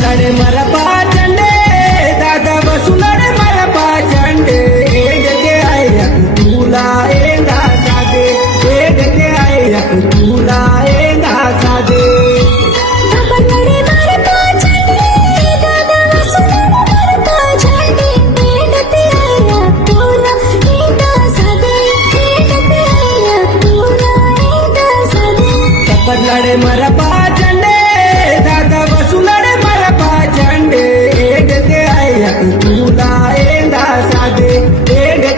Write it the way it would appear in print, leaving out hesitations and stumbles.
लड़े मरा पाचंडे दादा बसू लड़े मरा पाचंडे देखे आए तुला एंगा सादे देखे आए तुला एंगा सादे लड़े मरा